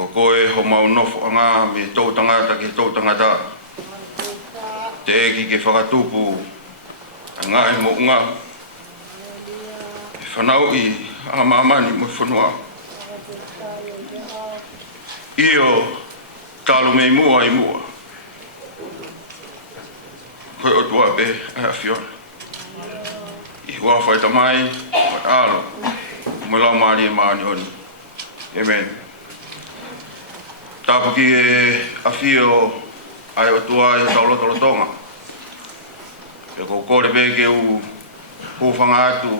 ko koe ho mau nofo anga me tau tangata ke tau tangata. Te eki ke whakatupu anga e mo unga. E whanau i a mamani mo whanua. Io talo me mua i mua. Koe o tua be ai a fiona. I hua whai tamai, wat alo. Mo lau maari e maani honi. Amen. Tāpu ki e a fio ai o tua i tau loto lotonga. E ko kore be ke u hūwhanga atu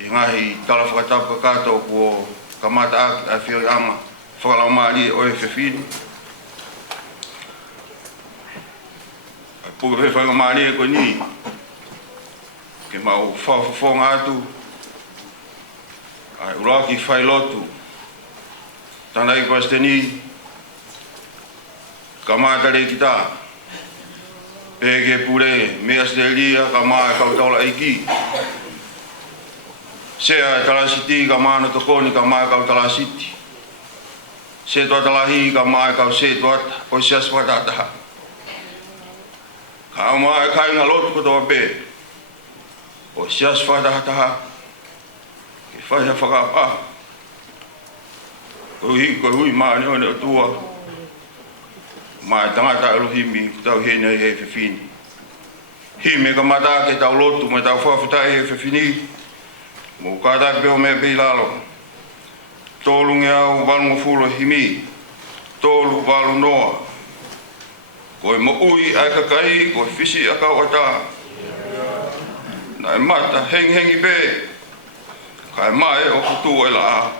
i ngahi tala whakatapu ka kātou ko kamata aki a fio i anga. Whakalau maari e oe whewhini. Puka he whainga maari e koe ni. Ke mau whawhawhonga atu. Ai uraki whai lotu. Tana i pasteni. Ka mātare ki tā. Pēke pure me Australia ka maa kautaula eiki. Sea talasiti ka maa no tokoni ka maa kautala siti. Se toa talahi ka maa kau se toa o sias whatataha. Ka au maa kai ngā lotu kotoa pē. O sias whatataha. Ke whaia whakapa. Koe hui maa ni one o tua. Mai tangata aluhimi tau hena e whewhini. Hi me ka mata ke tau lotu me tau whawhitai e whewhini. Mo kātak peo me pei lalo. Tōlu nge au walunga fulo himi. Tōlu walu noa. Koe mo ui ai kakai, koe whisi a kau ata. Nai mata hengi be. Kai mai o kutu e la a.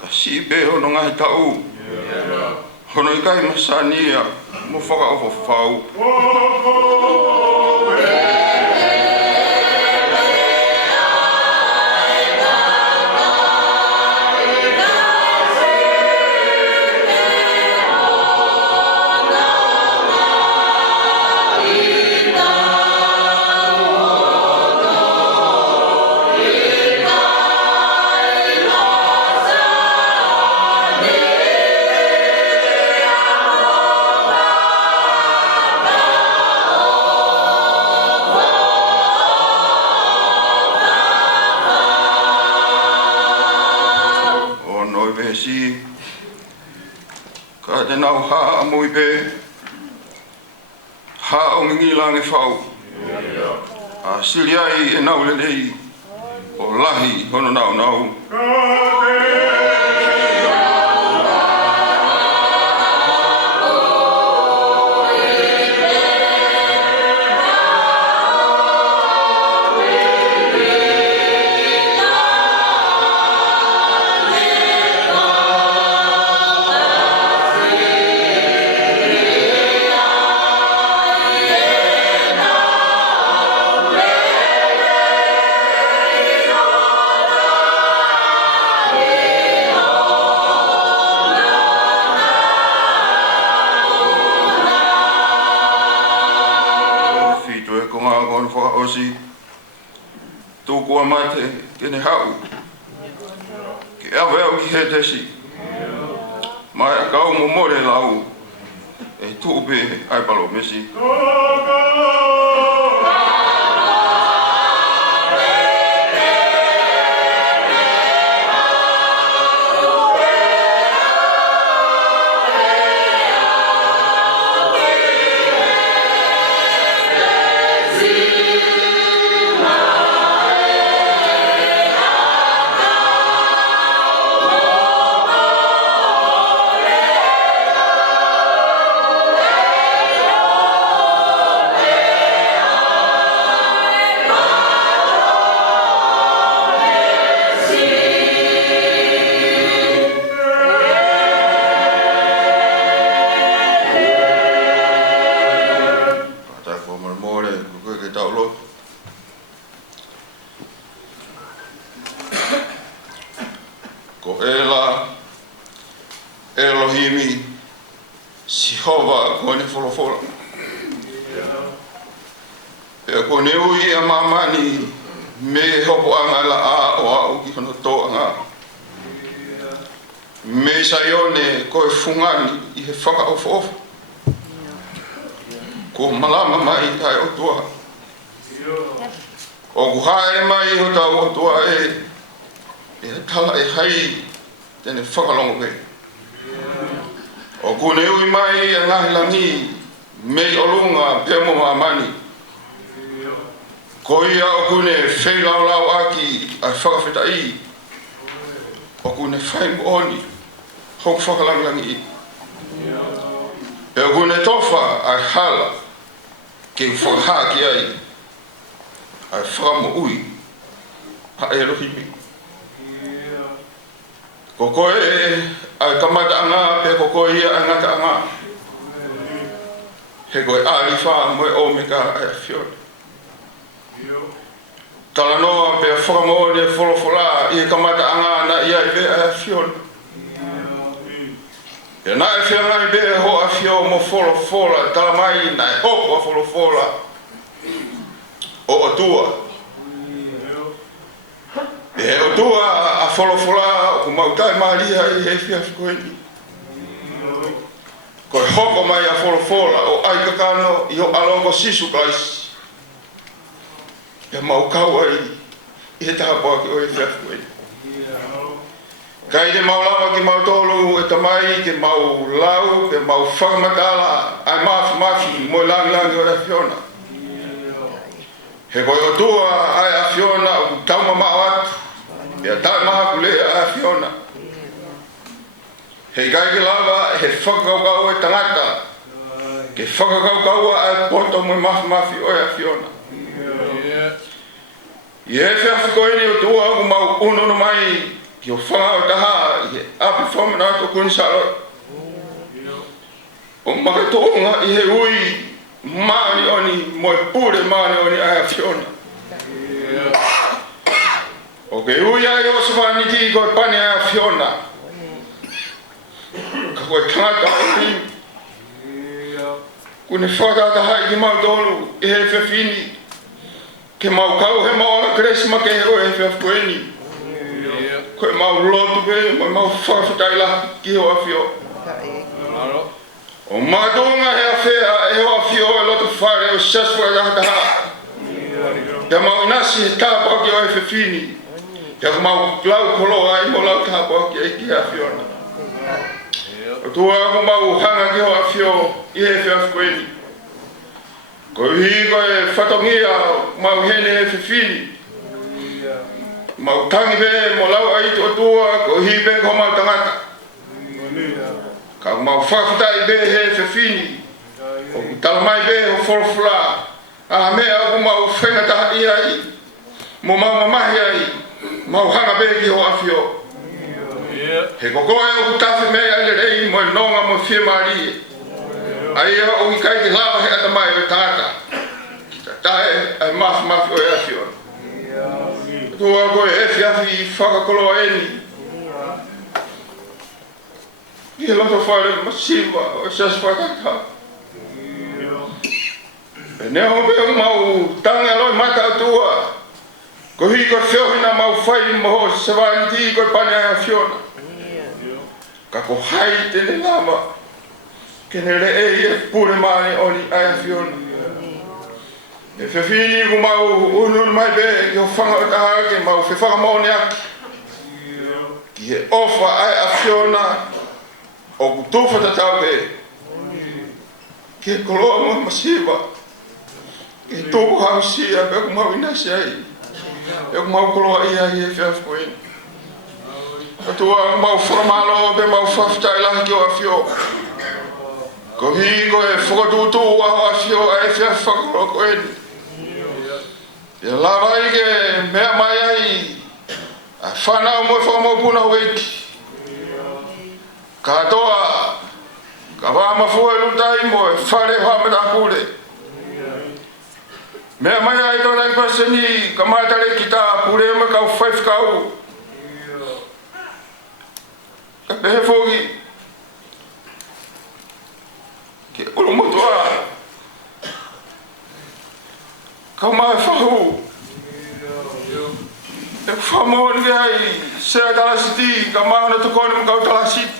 Kasi be hono ngai tau. Hono i kai masania mo whaka o whau. Ka te nau haa mui pe. Haa o ngingi lange whau. A sili ai e nau lelei. O lahi hono nau nau. Tūkua mate kene hau. Ke awe au ki he tesi. Mai a kau mo more lau. E tūpe ai palo mesi. e ko ne ui a mamani me hopo anga la a o au ki hono to anga me saione ko e fungani I he whaka ofo ko malama mai ai o tua o ku haere mai ho tau o tua e tala e hai tene whakalongo pe o ku ne ui mai a ngahi langi mei olunga pe mo mamani ko ia o ku ne whei lau aki a whakawhitai o ku ne whai mooni hok whakalangi e o ku ne tofa a hala ke whakaha ki ai a whakamo ui pa e rohi mi ko koe a kamata anga pe ko koe ia a ngata anga he koe aari wha moe o me ka a whione tala noa pe whakamo ne wholofola I kamata anga na ia I be a whione e na e whianga I be ho a whio mo wholofola tala mai na e hopo a wholofola o atua e o tua a wholofola o mautai maria I he whiawhi koeni ko e hoko mai a wholofola o aikakano I o alongo sisu kaisi e maukau ai I he tahapoa ki o he whiawhi koeni kai te maulawa ki mautolu e tamai ke maulau ke mau whakamatala ai mafi mo langi o e whiona he koe o tua ai a whiona o tauma mao atu e a tai maha kule a whiona he kai ke lava he whakakaukau e tangata ke whakakaukau ai poto mo mafi o e a whiona I he whiawhi koeni o tua ku mau unono mai ki o whanga o taha I he api whamana ato kunisaro o makatonga I he ui maani oni mo e pure maani oni ai a whiona o ke ui ai o sawaniti ko e pane ai a whiona ka koe tangata o ni kune whakataha I ki mautolu I he whiawhini ke mau kau he maola kresima ke he o he whiawhi koeni koe mau lotu pe mau whawhitai la ki ho a whio o matunga he a whea e ho a whio e lotu whare o saswa e hataha te mau inasi he tāpau ki o e whiawhini te mau lau koloa I mo lau tāpau ki e ki a whiona o tua ko mau hanga ki ho a whio I he whiawhi koeni ko hi ko e whatongia mau hene he whiawhini mau tangi be mo lau ai to tua ko hi be ko mau tangata ka mau whakawhitai be he whiawhini o talamai be ho wholofula a mea ko mau whengata I ai mo mau mamahi ai mau hanga be ki ho a whio he kokoe o tafi mea ai le rei mo nonga mo whia maari ai o I kai te lava he atamai o tangata ki tae ai mafi o e a whio tua koe e whiawhi whakakoloa eni I he loto whare masiva o sas whakata e neo pe o mau tanga loi mata tua ko hi ko whiohina mau whai moho se wanti ko pane ai a whiona ka ko hai tene lama ke ne re e pure mane oni ai a whiona e whiawhini ku mau unun mai be ki o whanga o taha ke mau whewhakamone aki ki he ofa ai a whiona o ku tufa tatau be ki he koloa mo masiva ki he tuku hausia pe ku mau inasi ai e ku mau koloa I ai he whiawhi koeni atua mau whakamalo pe mau whawhitai lahi ki o a whio ko hi ko e whakatutu aho a whio ai whiawhi whakakoloa koeni ia lava I ke mea mai ai a whanau mo e whakamopuna hoiki katoa ka whamafua I lutai mo e whare whamata pure mea mai ai tōna I paseni ka mātare ki tā pure ma kau whaifkau ka pehe whoki ke ulu motua Kau mai whahu. E whamon ke ai, se a talasiti, ka mauna tukoni mo kau talasiti.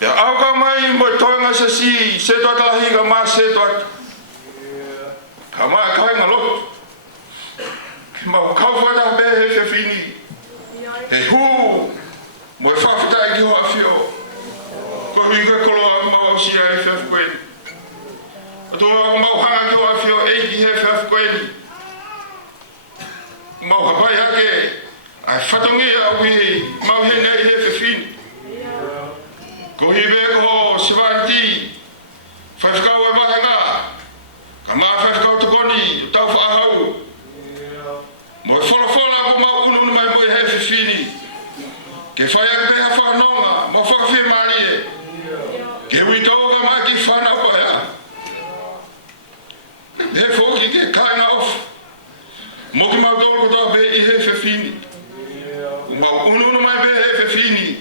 Ya au ka mai mo toinga se si, se toa talahi ka maa se toa. Ka maa kai ngalo. Ki mau kau whata be he whiwhini. He hu, mo e whawhitai ki hoa whio. Ko hui ka koloa mau au sia e whiwhikoeni. Ato mau hanga ki hoa whio eiki he whiwhikoeni. Mau hapai hake, ai whatongi au hi, mau he nei he whiwhini. Ko hibe ko sivanti, whawhikau e wahenga, ka maa whawhikau tukoni, tau whaahau. Mo e whola ko mau unu mai mo e he whiwhini. Ke whaiak beha whanonga, mo whawhi marie. Ke witau ka maa ki whanau paia. He whoki ke kainga off. Mo ki mau tolu ko tau be I he whiwhini. Mau unu mai be he whiwhini.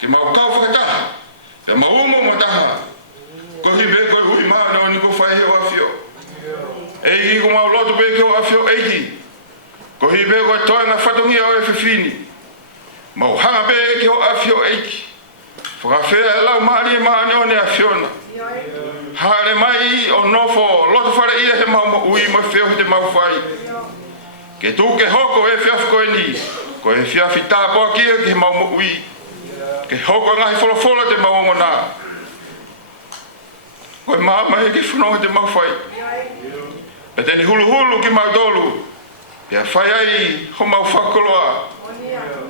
Ke mau kau whakataha, te mau umo mo taha. Ko hibe ko hui maa no ni ko whai he wafio. Eiki ko mau lotu be ke wafio eiki. Ko hibe ko toenga whatongi o e whiwhini. Mau hanga be ke o afio eiki. Whakawhea lau maari maa ne o ne afiona. Hare mai o nofo, lotu whare ia he mau mo ui mo whio he te mau whai. Ke tu ke hoko e whiawhikoeni. Ko e whiawhi tāpoa kia ke mau mo ui. Ke hoko ngahi wholofola te mau ngona. Koe māma he ke whanonga te mau whai. E teni hulu hulu ki mau dolu. Pea whai ai ho mau whakoloa.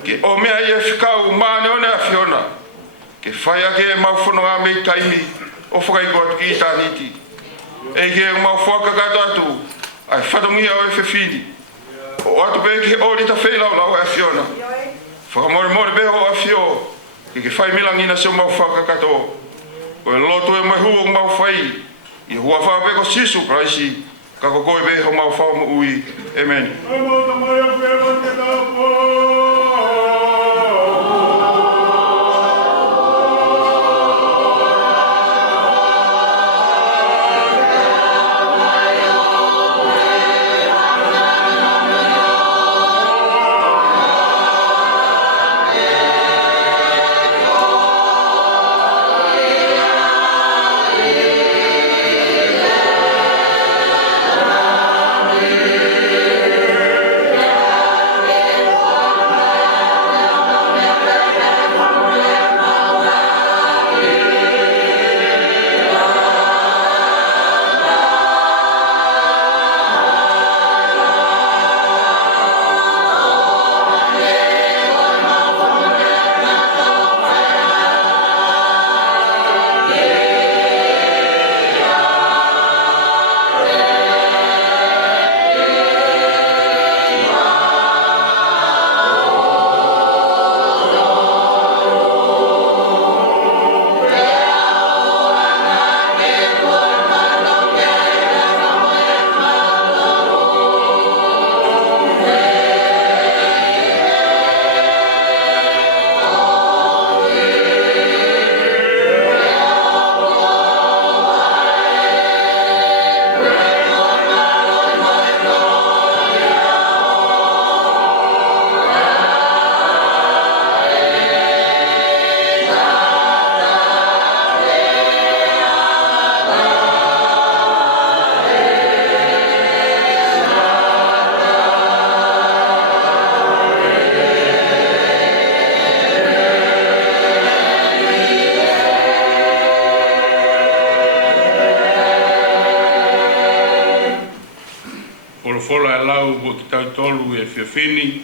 Ke o mea I e whikau māne o nea whiona. Ke whai ake e mau whanonga mei taimi. O whakai koa ki I tāniti. E ke mau whakakato atu. Ai whatongia o e whiwhini. O atu pe ke ori ta whenau lau e a whiona. Whakamore more beho a whio. Ke whai milangina se o mau whakakato. Ko e loto e mai huo mau whai. I hua whape ko sisu kraisi. Ka koe beho mau whao mo ui. Amen. Fola e lau mo ki tau tolu e whiawhini,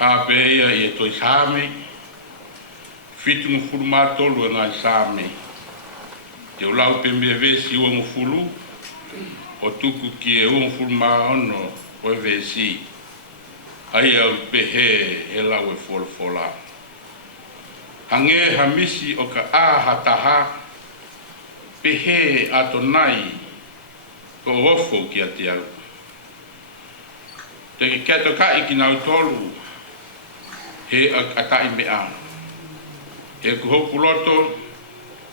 hape ia I e toi sāme, fitu mo furu mā tolu e ngai sāme. Te o lau pe mea vesi ua mo furu, o tuku ki e ua mo furu mā ono o e vesi. Ai au pehe e lau e fola. Hange hamisi o ka āhataha, pehe ato nai, ko ofo ki a te au. Te ki kato kai ki nau tolu, he a tai mea. He ku hoku loto,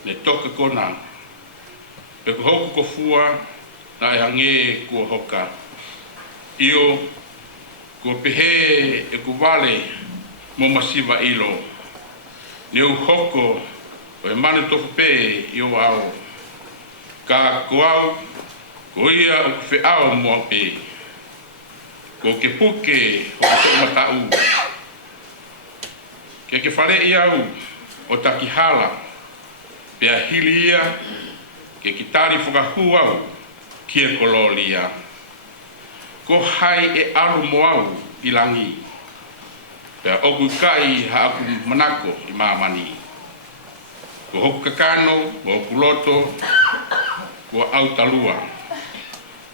le toka kona. He ku hoku ko fua, na e hange kua hoka. Io, kua pehe e ku vale mo masiva ilo. Neu hoko o e manu tofu pe i o au. Ka kuau, ko ia o ku whiao mua pe. Ko ke puke o ke matau. Ke whare i au o takihala. Pea hili ia ke kitari whakahu au kia kololi ia. Ko hai e alu mo au i langi. Pea oku kai ha aku manako i mamani. Ko hoku kakano, ko hoku loto, ko au talua.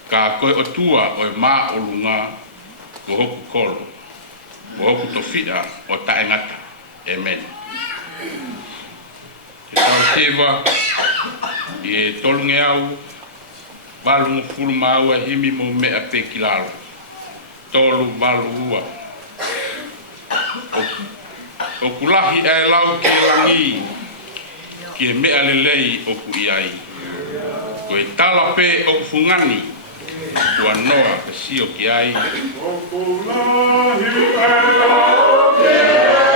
Ka koe o tua o e maa o lunga, ko hoku kolo. Ko hoku tofia o taengata. Amen. Te tau tewa, i e tolunge au, walu fulu maua himi mo mea pe kilalo. Tolu walu ua. O kulahi e lau ki langi, ki e mea lelei o ku iai. Ko e tala pe o fungani, kua noa ka sio ki ai. O kulahi e lau ki langi,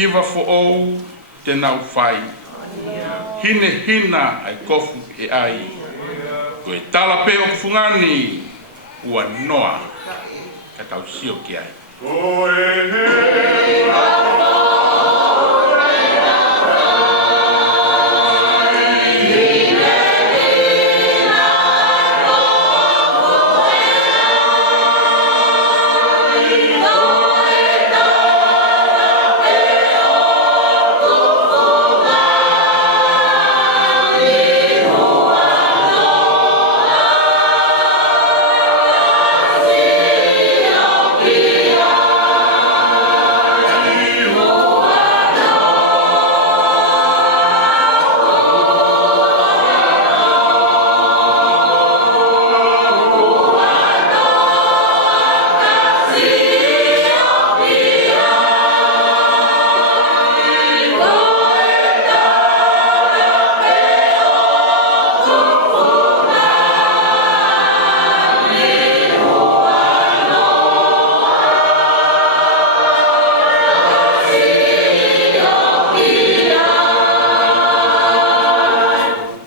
hiva fo ou te nau fai. Hine hina ai kofu e ai. Ko e tala pe o kufungani ua noa ka tau sio ki ai. Ko e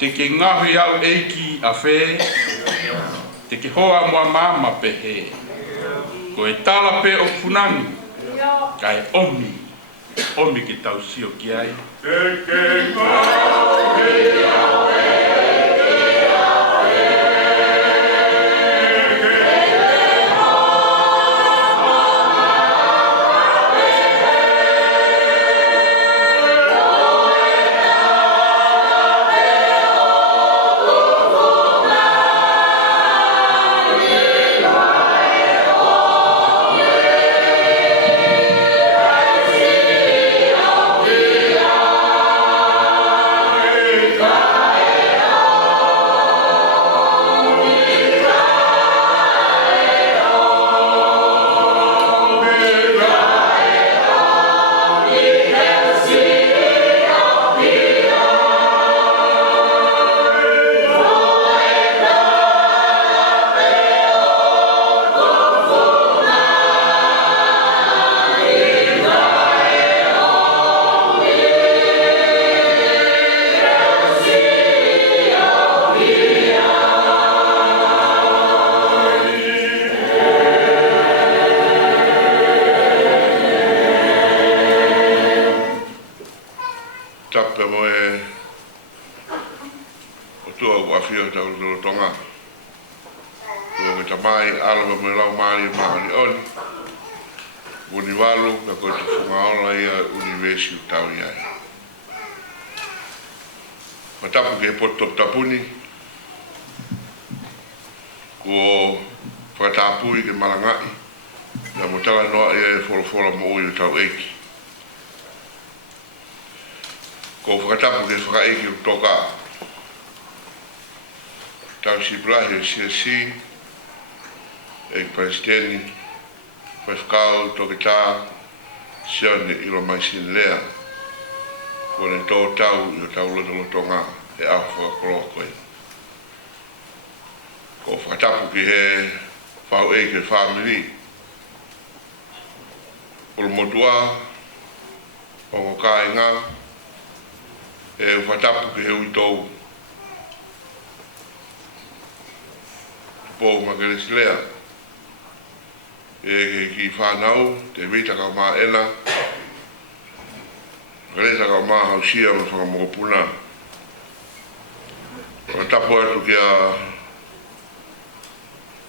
te ke ngahui au eiki a whē, te ke hoa mua mama pehe. Ko e tala pe o punani, kai omi ke tau sio ki ai. Te ke ngahui au Matapu ke poto tapuni ko whatapui ke marangai na motala noa e wholofola mo ui tau eiki ko whakatapu ke whakaeki o toka tau si brahi o CSC e Palestini whakau toke tā sione ilo mai sin lea ko ne tō tau i o tau lotonga e au whakakoloa koe. Ko whakatapu ki he whau e ke whamiri. Olo motua, o ngoka e ngā, e whakatapu ki he uitou. Pō makeresilea. E ki whanau, te vita ka mā ena, Reza ka mā hausia ma whakamokopuna. O tapo atu ki a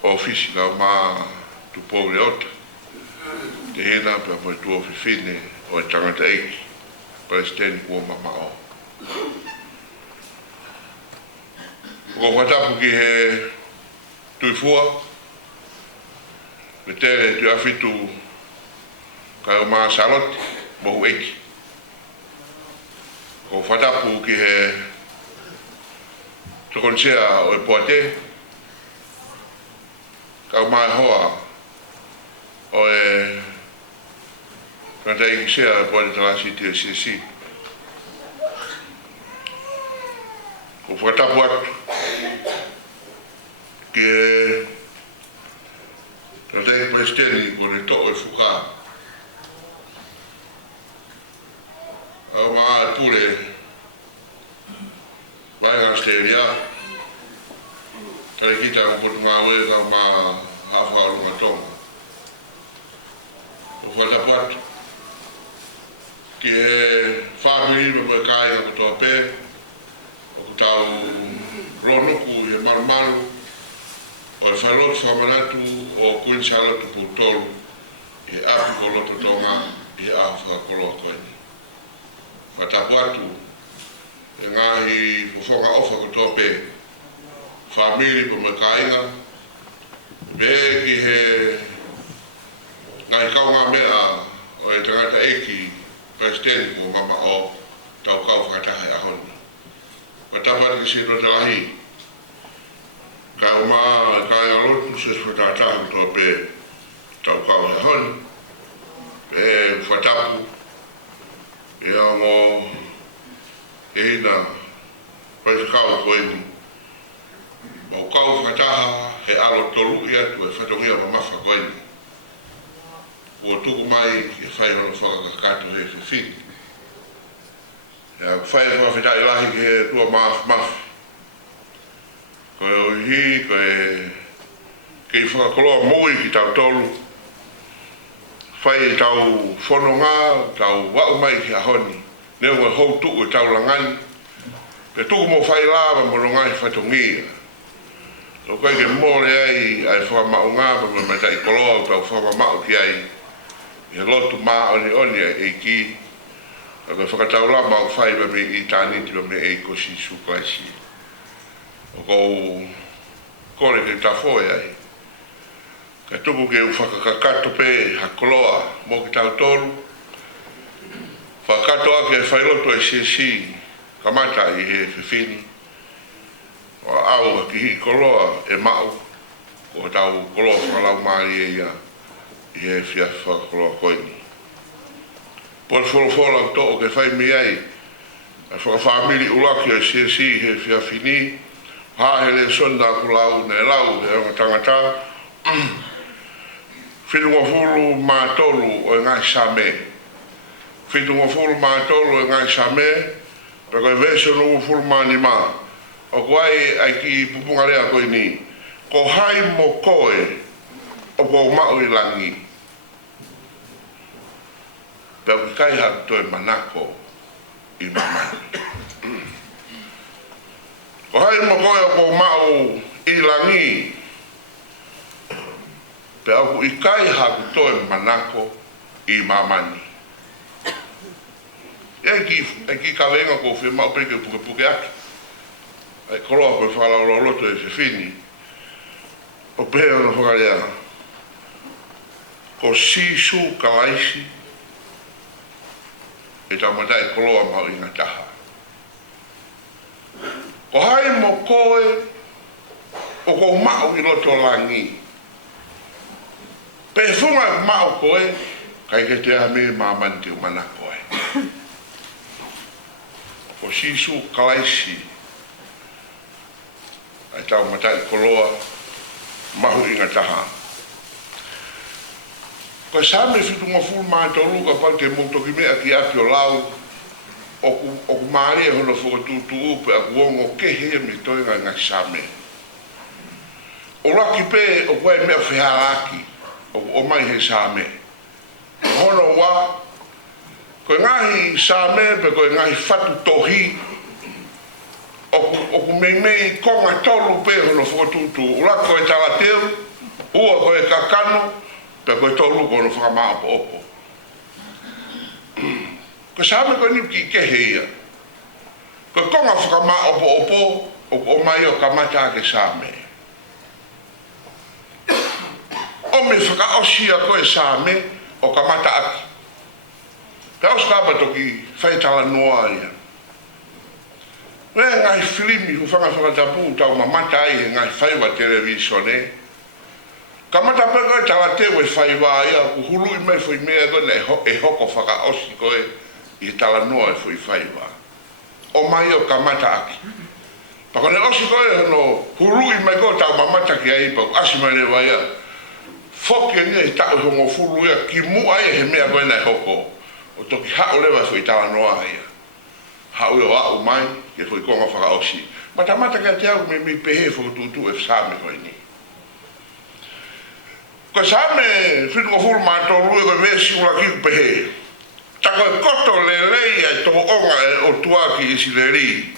ofisi ka mā tupo reota. Te hena pe a moe tu ofifine o e tangata eiki. Palestini kua mamao. Ko whatapu ki he tuifua. Me tere tu afitu ka o mā saloti mohu eiki. Ko whatapu ki he tukonsea o e poate ka mai hoa o e kanta i kisea e poate talasi te CSC ko whatapu atu ki he kanta i Palestini ko ne to e whuka ma pure vai na steria tale kita un po' ma we ka ma hafa lu ma tom o fa da pat che family me kai na to pe o tau rono ku e malu o fa lo fa manatu o ku inshallah tu putol e api ko lo to tonga e afa ko lo ko ni Matapu atu e ngahi whonga ofa ko tope whamiri po makainga me ki he ngai kaunga mea o e tangata eiki Palestini ko mama o tau kau whakatahe a honu. Matapu atu ki se no tahi ka uma kai alotu se whatatahe ko tope tau kau a honu e whatapu e amo e hina pai kau koe ni o kau whakataha he alo tolu i atu e whatongia ma mawha koe ni o tuku mai e whai hono whakakato he whiwhini e whai whawhitai lahi he tua mawha Ko e ohi, ko e kei whakakoloa moi ki tau tolu. Whai tau whanonga, tau wau mai ki ahoni. Neu e hou tuku e tau langani. Pe tuku mo whai lava mo rongai whatongia. So kai ke mōre ai whamau ngā pa me matai koloa o tau whamau ki ai. I lotu mā oni e ki. Ka whakatau lama o whai pa me i tāniti pa me e kosi suklaisi. O kou kore ke tafoe ai. Ka tuku ke whakakakato pe hakoloa mo ki tau tolu. Whakato ake e whailoto e siesi kamata i he whiwhini. O au ki hi koloa e mau. O tau koloa whakalau maari e ia. I he whia whakakoloa koini. Por wholofola to o ke whai mi ai. A whakawhamiri ulaki e siesi he whia whini. Hāhere sonda kulau ne lau he anga tangata. Whitunga fulu mātolu o ngai same. Whitunga fulu mātolu o ngai same. Peko e vesonu fulu mānima. O koai ai ki pupunga rea koe ni. Ko hai mo koe o ko mau i langi. Peko ki kai hatu toi manako i mamani. Ko hai mo koe o ko mau i langi. Pe aku i kai haku toe manako i mamani. E ki kawenga ko whi mau peke puke aki. E koloa koe whalaura loto e whiwhini. O pēo na whakarea. Ko sisu kalaisi. E tamata e koloa mau inga taha. Ko hai mo koe o ko mau i loto langi. Pe funga mau koe, kai ke te ame mamani te umana koe. O sisu kalaisi. Ai tau matai koloa, mahu inga taha. Ko same fitunga fulu mātoru ka pal te motoki mea ki api o lau, o ku maari e hono whakatutu upe a kuongo kehe me toinga ngai same. O laki pe o koe mea whiharaki. O mai he same. Hono wa, koe ngahi same, pe koe ngahi whatu tohi, o ku mei konga tolu pe hono whakatutu. Ura koe talateu, ua koe kakano, pe koe tolu kono whakamao po opo. Koe same koe niu ki kehe ia. Koe konga whakamao po opo, o mai o kamata ke same. O me whakaosia koe same o kamata aki. Te auskapa toki whaitala noa ia. Wea ngai filimi hu whakatapu tau mamata ai he ngai whaiwa televisione. Kamata pe koe tala te we whaiwa ia ku hulu i mai fui mea koe e hoko whakaosi koe i tala noa e fui whaiwa. O mai o kamata aki. Pakone osi koe no hulu i mai koe tau mamata ki ai pa asi mai le waia. Foke ni e tau hongo fulu ia ki mua ia he mea koe nai hoko. O toki hao lewa fui tala noa ia. Hao ia wau mai, ke fui konga whakaosi. Matamata kia te au me pehe whakatutu e same koe ni. Ko same whitunga fulu mātoru e koe vesi ula ki pehe. Tako e koto le lei e toko onga e o tuaki i sileri.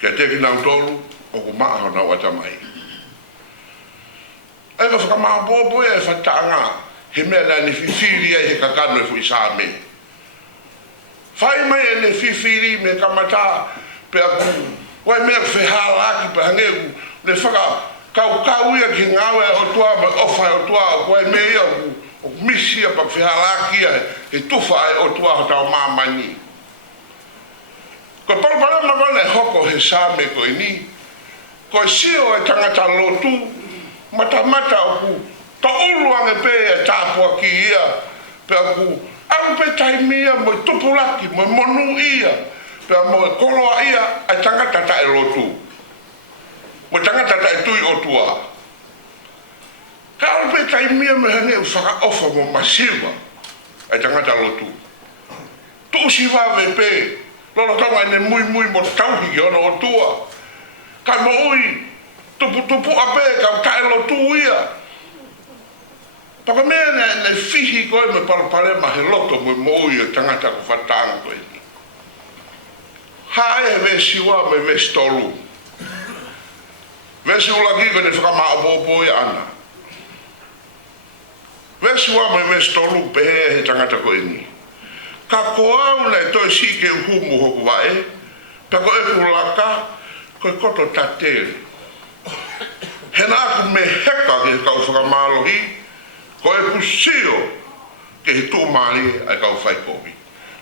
Kia te ki nau tolu, o ku maa hana watamai. E ka whakamau bobo e whataanga, he mea na ni whiwhiri e he kakano e fui same. Whai mai e ne whiwhiri me kamata pe aku, wai mea whehalaki pe hangegu, le whaka kau ia ki ngawe o tua, o whai o tua, wai mea ia o misi ia pa whehalaki ia, he tuwha e o tua ho tau mamani. Ko palpalama kone hoko he same koe ni, koe sio e tangata lotu, mata o ku to ulu ange pe e tāpua ki ia pe aku au pe taimia mo tupulaki mo monu ia pe mo koloa ia a tangata ta e lotu mo tangata ta e tui o tua ka au pe taimia me hange u whaka ofa mo masiwa a tangata lotu tu siwa ve pe lolo tonga ne mui mo tauhi ki ono o tua ka mo ui tupu ape ka taelo tuia. Paka mea ne fihi koe me parapare ma he loto me moi o tangata ko whatanga koe ni. Hae me siwa me me stolu. Me siwa ki koe ne whakama abopo i ana. Me siwa me stolu pehe he tangata koe ni. Ka koau ne toi si ke uhumu hoku wae. Pako e kulaka koe koto tatere. Hena aku me heka ke kau whakamalohi. Ko e kusio ke he tū maari ai kau whai kopi.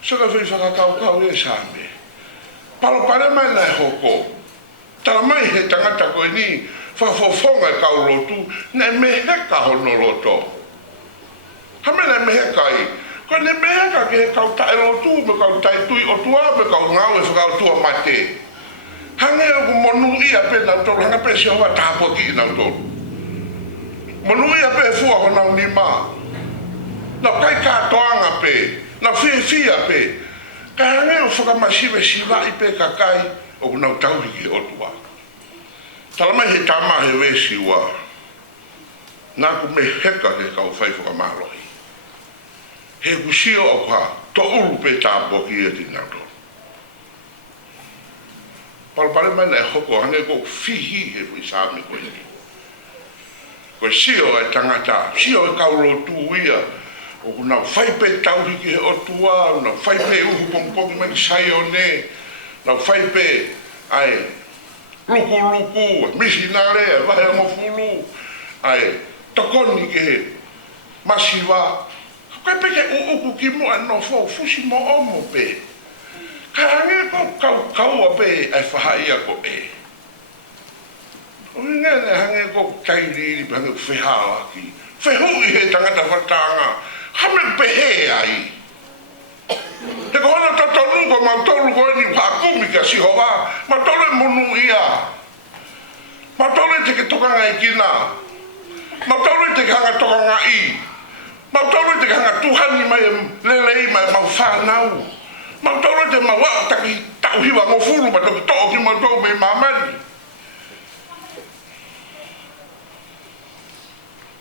So ka whi whakakau e sāme. Palo pare mai nai hoko. Tara mai he tangata koe ni whafofonga e kau lotu ne me heka hono loto. Hame ne me heka i. Ko ne me heka ke he kau tae lotu me kau tae tui o tua me kau ngau e whakau tua mate. Hange o ku monu ia pe nau tolu. Hanga pe si hoa tāpua ki nau tolu. Monui a pe fua ho nau ni ma. Na kai ka toanga pe, na fia pe. Ka hange o whakamasiwe siwa i pe kakai o nau tauhi ki otua. Talamai he tama he we siwa. Nā ku me heka ke kau whai whakamalohi. He kusio o ka to uru pe tāpo ki e ti nau tō. Palpare mai nei hoko hange ko fihi he fui sāmi koe ni. Ko sio e tangata, sio e kaulo tuia, o kuna whai pe tauhi ki he o tua, na whai pe uhu pongpongi mai sai o ne, na whai pe ai luku, misi nare, wahe amo fulu, ai tokoni ki he masiwa, kai pe ke uku ki mua no fo, fusi mo omo pe, ka hange ko kaua pe ai whahaia ko e. O ngene hange ko kairi ni hange whehawa ki. Whehui he tangata whatanga. Hame pehe ai. He ko hana tatonu ko mautolu ko ni whakumi ka si hoa. Mautolu munu ia. Mautolu te ke tokanga i kina. Mautolu te ke hanga tokanga i. Mautolu te ke hanga tuhani mai lelei mai mau whanau. Mautolu te mawa taki tauhiwa mo furu ma toki to'o ki mautolu me mamani.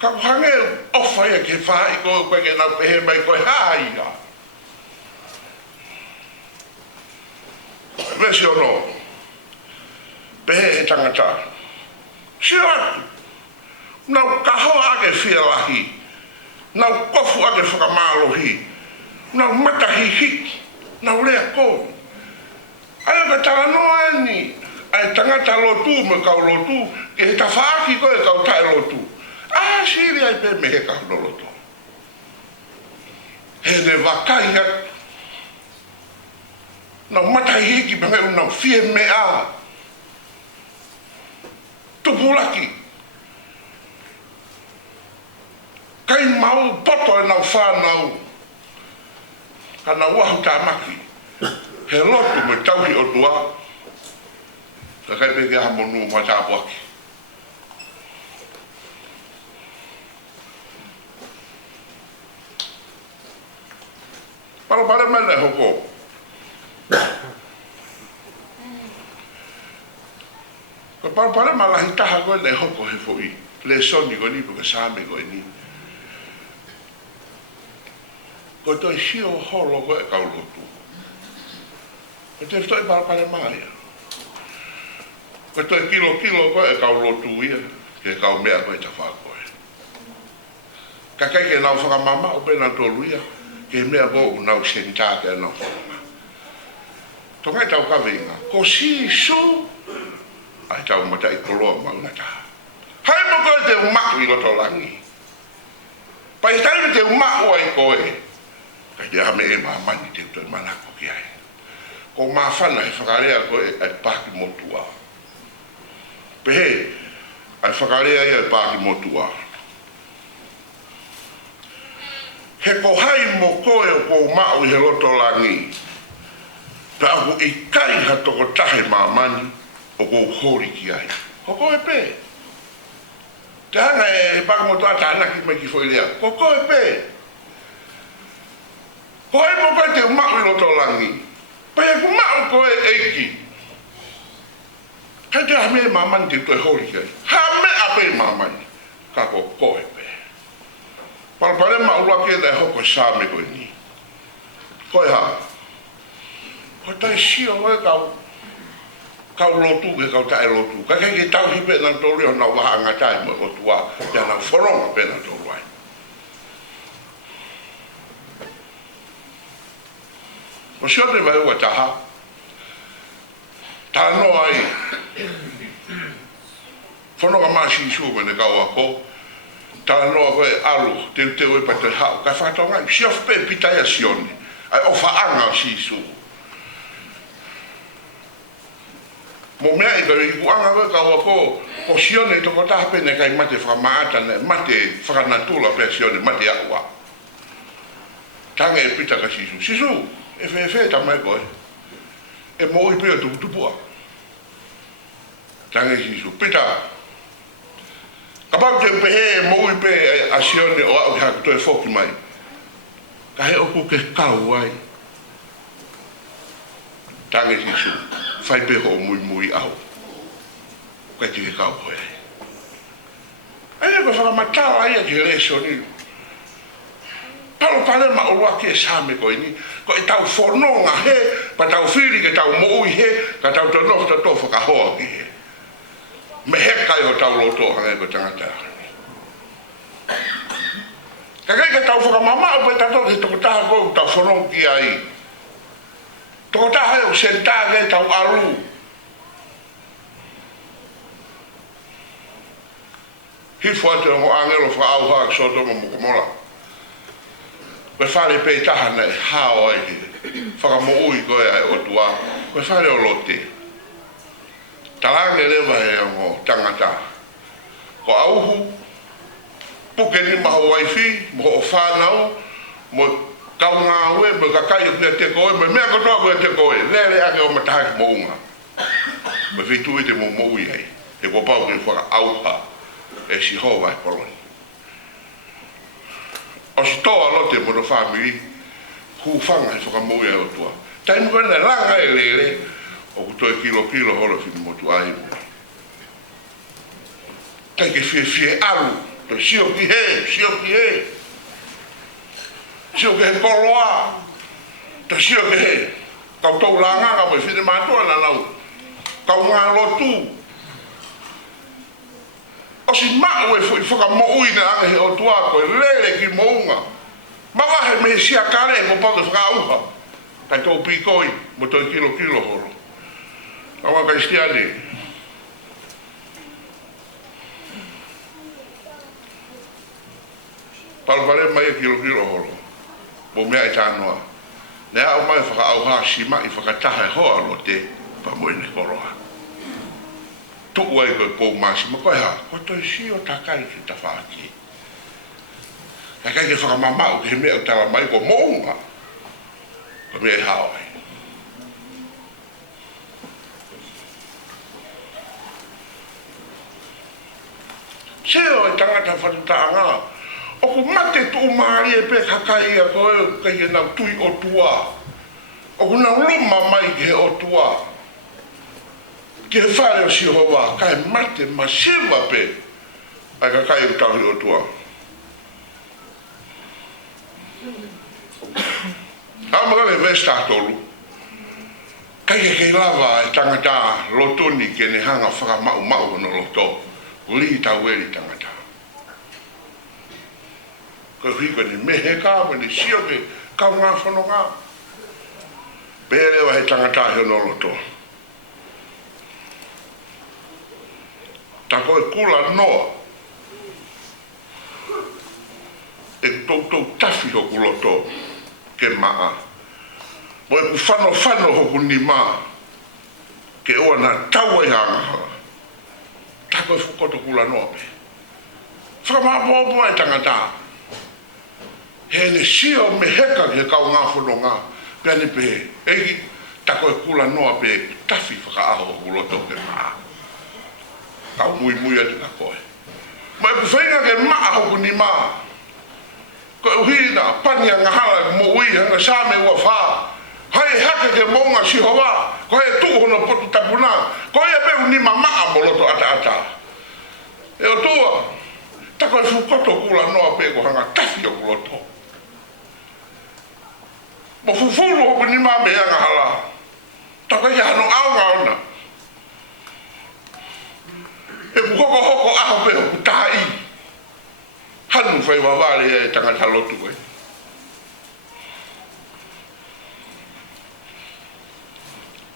Ka hange ofa ia ke whai koe koe ke nau pehe mai koe haia. Vesi ono, pehe he tangata. Sio atu, nau kaho ake whialahi, nau kofu ake whakamalohi, nau matahi hiki, nau lea koe. Ai ka taranoa ni, ai tangata lotu me kau lotu, ke he tawhaaki koe kau tae lotu. Ah, siri ai pe me he ka honoloto. He ne wakai atu. Nau matai hiki me heu nau fie me a. Tupulaki. Kai mau poto e nau whanau. Ka nau wahu tāmaki. He lotu me tauhi o tua. Ka kai pe ke hamonu ma tāpuaki. Pare mai nei hoko. Ko pare mai lahi taha koe nei hoko he fui. Le soni koe ni puka sāme koe ni. Ko toi sio holo koe kau lotu. Ko te ftoi pare mai. Ko toi kilo koe kau lotu ia. Ke kau mea koe ta wha koe. Ka kai ke nau whakamama o pena tolu ia. Ke mea ko nau senta ke nau whakama. Tongai tau ka venga. Ko si su. Ai tau mata i koloa mauna taha. Hai mo koe te umaku i loto langi. Pai taimi te umaku ai koe. Kai te hame e mamani te utoi manako ki ai. Ko mawhana he whakarea koe ai pāki motua. Pehe, ai whakarea ai pāki motua. He ko hai mo koe o ko mau i he loto langi. Pe aku i kai ha toko tahe mamani o ko hori ki ai. Ko koe pe. Te hanga e pakamoto ata anaki me ki foi lea. Ko koe pe. Ko hai mo koe te umau i loto langi. Pe e ku mau koe eiki. Kai te hame mamani te toi hori ki ai. pe mamai ka ko koe pe pale ma ua ke da hoko sa me ko ni koe ha ko tai sio e ka lotu ke ka tai lotu ka ke tau hipe na tori na wa anga tai mo tua ya na foronga pe na to wai o sio de vai wa taha ta no ai foronga ma si su me ne ka wa ko ta no ko alu te we pa te ha ka fa tonga sio pe pita ya sioni ai o fa anga si su mo mea i kare kuanga we ka wako o sione to kota hape ne kai mate whamaata ne mate whakanatula pe sione mate akua tanga e pita ka sisu e fe ta mai koe e mo i pia tupua tanga e sisu pita kapau te pehe mo i pe a sione o au haka to e foki mai ka he oku ke kau ai tanga e sisu fai pe ho mui au ka ti ka ho ai ko fa matao ai ke leso ni palo ma o ke sa me ko ni ko e tau forno nga he pa tau fili ke tau mo he ka tau to no to fa ka ho ki me he ka yo tau lo to ha ko tanga ta ka tau fa mama o pe tau to ta ko tau forno ki ai to ta ha o senta ke tau alu hi foto mo angelo fa au ha so to mo mola pe fare pe ta ha na ha o ai fa mo ui ko ai o tua pe fare o lote talange le vai mo tangata ko au hu puke ni ma o wifi mo fa nau mo kau ngā ue, me ka kai pia te koe, me mea katoa koe te koe, lere ake o matahi mo unga. Me whitu i te mo ui hei, e ko pau ke whaka auha, e si hoa e poloni. O si toa lote mo no whamiri, ku whanga e whaka mo ui o tua. Taimu koe na langa e lere, o ku toi kilo holo whini mo tu ai mo. Tai ke fie alu, to sio ki he. Sio ke koloa ta sio ke ka to langa ka mo fini mato na nau ka nga lotu o si ma we fo ka mo ui na he o tua ko lele ki mo nga ma va he me sia kale mo pa de fra uha ka to pikoi mo to kilo horo awa ka stiani palpare mai kilo horo mo mea i tānoa. Nea au mai whaka au haa si mai whakataha e hoa lo te pa mo ine koroha. Tuku ai koe pou maasi ma koe ha, koe toi si o takai ki ta whaaki. Ka kai ke whakamamau ke he mea o tala mai ko mounga. Ko mea i hao ai. Seo e tangata whatutanga. O ku mate tu maari e pe kakai a koe kai e nau tui o tua. O ku nau luma mai ke o tua. Ke he whare o si hoa, kai mate masiva pe ai kakai o tahi o tua. Ama kame vesta tolu. Kai ke lava e tangata lotoni ke ne hanga whaka mau no loto. Uli tau eri tangata. Ko hika ni mehe ka, ni sio ke kau ngā whanonga. Pere wa he tangata he no loto. Ta koe kula noa. E tautou tafi hoku loto ke maa. Mo e ku whano hoku ni maa. Ke oa na taua i hanga. Ta koe whukoto kula noa pe. Whakamaa e tangata. He ne sio me heka ke kau ngā whanonga. Pea ni pe egi tako e kula noa pe tafi whaka aho ku loto ke maa. Kau mui ate ka koe. Ma e ku whainga ke maa hoku ni maa. Ko uhina pania ngahala mo ui hanga same ua wha. Hai hake ke monga si hoa. Ko e tu hono potu tapuna. Ko e pe uni maa moloto ata. E o tua, tako e fukoto kula noa pe ko hanga tafi o kuloto. Mo fufuru hoku ni mame anga hala. Tako e hano aunga ona. E kukoko hoko aho pe hoku tai. Hanu fai wawale e tangata lotu e.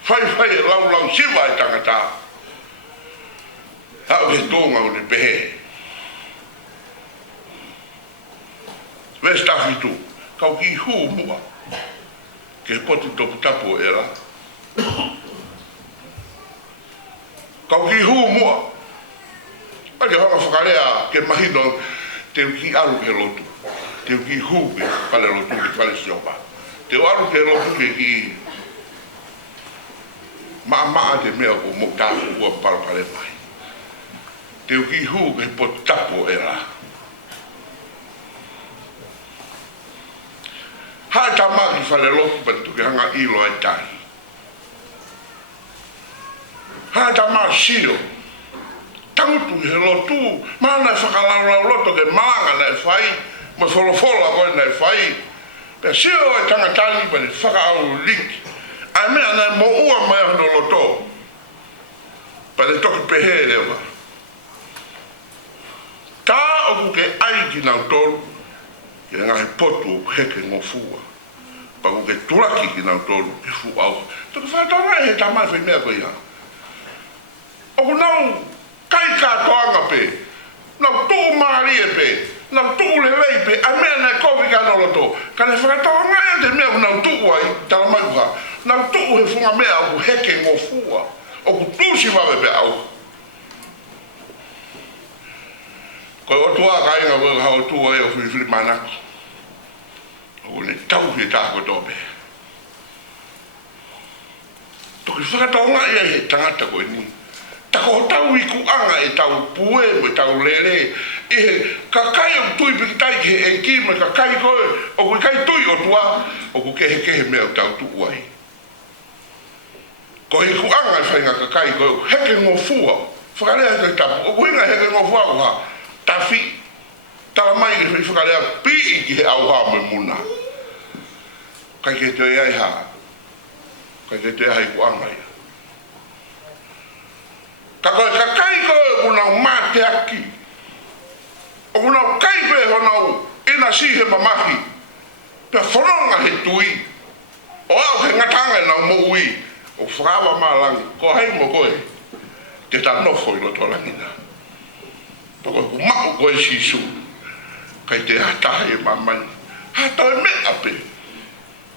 Fai e lau siwa e tangata. Hau he tonga o ne pehe. Vestafi tu, kau ki hu mua. Ke potu topu tapu e la. Kau ki hu mua. Ake honga whakarea ke mahino te ki aru ke lotu. Te ki hu ke pale lotu ke pale siopa. Te aru ke lotu ke ki maa te mea ko mo tafu ua pale mai. Te ki hu ke potu tapu e la. Hai tamaki whare loku pa tuke hanga ilo ai tahi. Hai tamaki sio. Tangutu he lotu. Mana e whakalarau loto ke maanga na e whai. Ma wholofola koe na e whai. Pea sio ai tangatani pa ni whakaau link. Ai mea na e mo ua mai hano loto. Pa le toki pehe lewa. Tā oku ke ai ki nau tolu. Ke ngahe potu o heke ngofua. Paku ke turaki ki nau tolu ke fu au. Tuku whātaunga he tamai whai mea koe ia. Oku nau kai kātoanga pe. Nau tuku maari e pe. Nau tuku lelei pe. A mea nei kovi ka noloto. Ka ne whakataunga e te mea nau tuku ai. Tala mai uha. Nau tuku he funga mea oku heke ngofua. Oku tūsi wawe pe au. Koe o tua ka inga wau hao tua e o whiwhiri manako. O ne tau he tāko tōpe. Toki whakataunga ia he tangata koe ni. Tako ho tau i kuanga e tau pue me tau lere. I he kakai o tui pikitai ki he e kima kakai koe. O kui kai tui o tua. O ku kehe mea o tau tuku ai. Ko he kuanga e whainga kakai koe. Heke ngofua. Whakarea he tapu. O kuinga heke ngofua kuha. Tafi, tala mai ke whakarea pi ki he auha me muna. Kai ke te ai ha. Kai ke te ai kuanga ia. Ka koe kakai koe unau mā te aki. O unau kai pe honau ina si he mamaki. Pea whanonga he tui. O au he ngatanga nau mo ui. O whakawa mā langi. Ko hei mo koe. Te ta nofo i loto langina. Pako ku mako koe sisu. Kai te hataha e mamani. Hata e mea pe.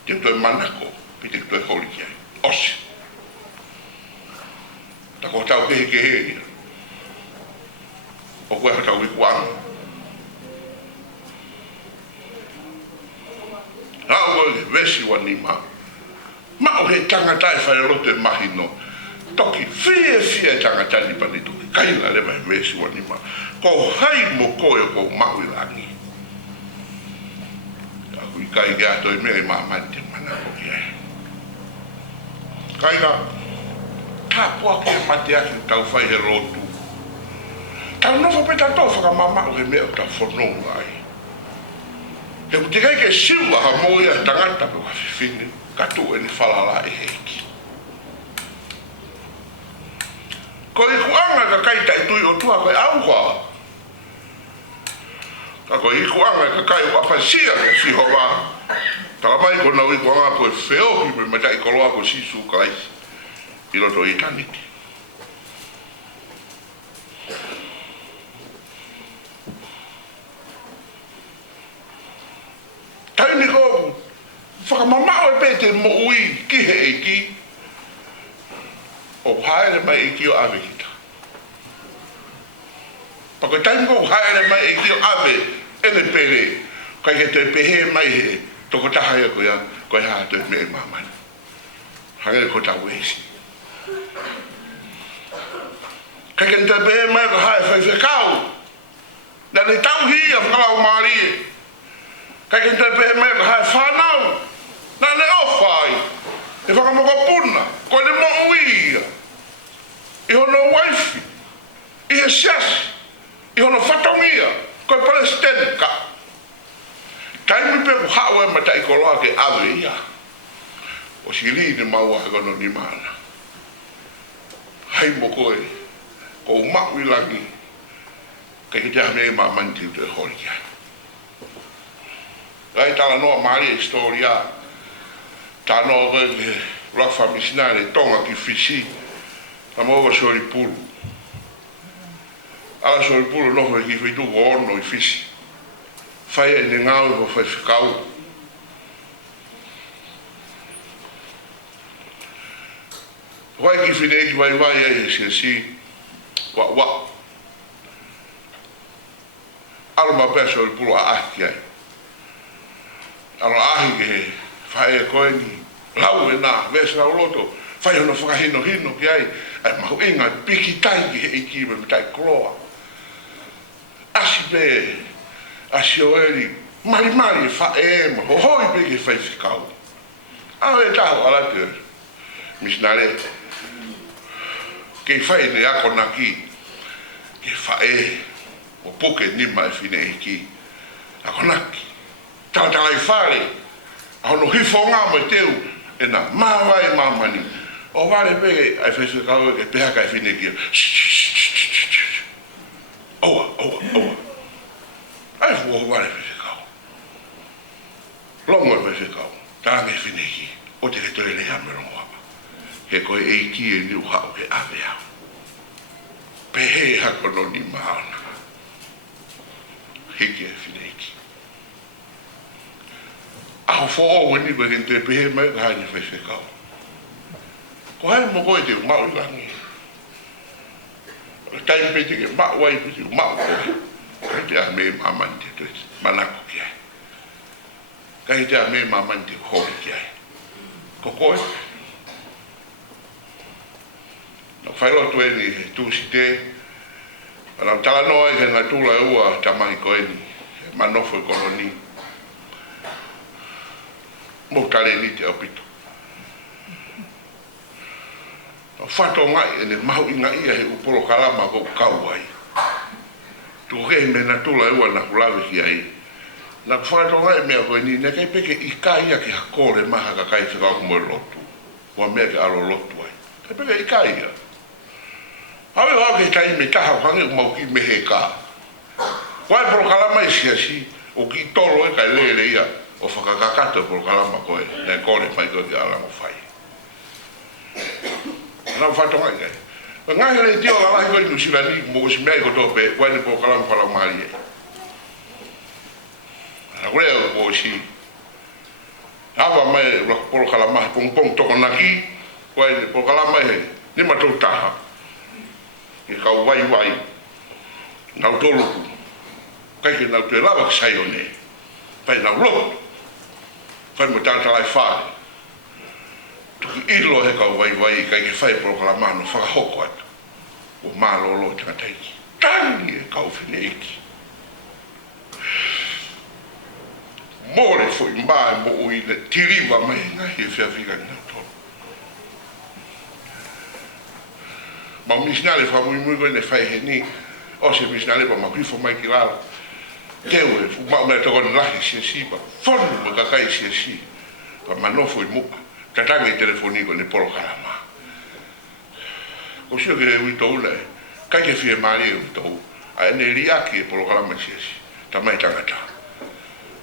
Te toi manako. Pi te toi holi kia. Osi. Tako tau kehe ia. O koe hatau i kuanga. Hau koe vesi wani ma. Mao he tangata e whare loto e mahino. Toki fie tangatani pani toki. Kaila le mai vesi wani ma. Ko hai mo koe ko mau i langi. Aku i kai gato e mea i mamante manako ki ai. Kaila, tā pua ke mate aki tau whai he rotu. Tau nofo pe tau whaka mamau he mea o tau whanonga ai. He ku te kai ke siwa ha mo ia tangata pe wa whiwhine, katu e ni whalala e heiki. Ko i kuanga ka kai tai tui o tua koe auha. Ka koe i kuanga ka kai o apasia ka si hoa. Tala mai ko nau i kuanga koe whiohi me matai koloa ko sisu kalaisi. I roto i taniti. Taini ko whakamamao e pe te mo ui ki he e ki. O haere mai e ki o ave kita. Pako taimi ko haere mai e ki o ave ene pere. Kai ke te pehe mai he toko taha ia koe koe haa te me e mamani. Hangere ko tau esi. Kai ke te pehe mai ko hae whai whekau. Na ne tau hi a whakalau maarie. Kai ke te pehe mai ko hae whanau. Na ne ofai. E whakamoko puna. Ko le mo uia. I hono waifi. I he siasi. I hono whatongia, koe Palestine ka. Taimi pe ku hawa e mata i koloa ke awe ia. O sili ni maua he kono ni mana. Hai mo koe, ko umakwi lagi, ka ki te hame ma manti u te hori kia. Rai tala noa maari e historia, ta noa koe ke rafa misinare tonga ki fisi, na maua sori pulu. Ala sori pulu noho e ki whitu ko ono i fisi. Whai e ne ngau ko whai whikau. Wai ki whine ki vai vai e si wa. Alo ma pe sori pulu a ahi ai. Alo ahi ke whai e koe ni lau e nā, vese lau loto. Whai hono whakahino hino ki ai. Ai mahu inga piki tai ki he iki me tai koloa. Asi pe, asi o eri, mari e wha e ma, ho hoi pe ke whai whikau. Ao e tahu ala te, misinare, ke whai ne ako naki, ke wha e, o puke nima e whine iki, ako naki. Tala i whare, ahono hifo ngā mo teu, e na mawai mamani, o wale pe, ai whai whikau e ke pehaka e whine kia, Oa. Ai fua wale whiwhikau. Longo e whiwhikau. Tānge whineki. O te retore le hamero wapa. He koe e ki e niu hao ke ave au. Pehe hako no ni maana. Hiki e whineki. Aho fo o wani kwa kente pehe mai ka haini whiwhikau. Ko hai mo koe te umau langi. Tai peti ke ma wai peti ma ko kai te ame mamante to manako kia kai te ame mamante ho kia ko ko no fai lo tu ni tu site ala tala no e na tu la ua tamai ko ni manofo koloni mo tale ni te opito Fato ngai ene mahu inga ia he upolo kalama ko kauai. Tu ke me na tula ua na kulawe ki ai. Na fato ngai mea koe ni ne kei peke i kai ia ki hakore maha ka kai whika kumo lotu. Wa mea ke alo lotu ai. Kei peke i kai ia. Hawe wau ke tai me taha whange umau ki mehe ka. Wai polo kalama i siasi o ki tolo e kai lele ia o whakakakato polo kalama koe. Ne kore mai koe ki alamo whai. Nau whatonga i kai. Ngai le tio la lai koe ni usilani mo si mea i kotope wai ni po kalama pala umari e. Na kore o si. Awa mai polo kalama pong toko naki wai ni po kalama e ni matou taha. I kau wai. Nau toluku. Kai ke nau tue lava ki sai o ne. Pai nau loku. Whai mo tata lai whare. Tuku ilo he kau wai kai ke whai proklaman no whakahoko atu. O mālolo te ngataiki. Tangi e kau whine iki. Mōre fwoi mbae mo ui le tiriwa mai ngahi e whiawhika ni nau tolu. Mau misinale whamui mui koe ne whai he ni. O se misinale pa makwifo mai ki lala. Teu e fumau mea toko ni lahi siasi pa. Whonu me kakai siasi. Pa manofo i muka. Tatanga i telefoniko ni polo kalama. Ko sio ke ui tau le, kai ke fie maari e ui tau, a ene riaki e polo kalama siasi, ta mai tangata.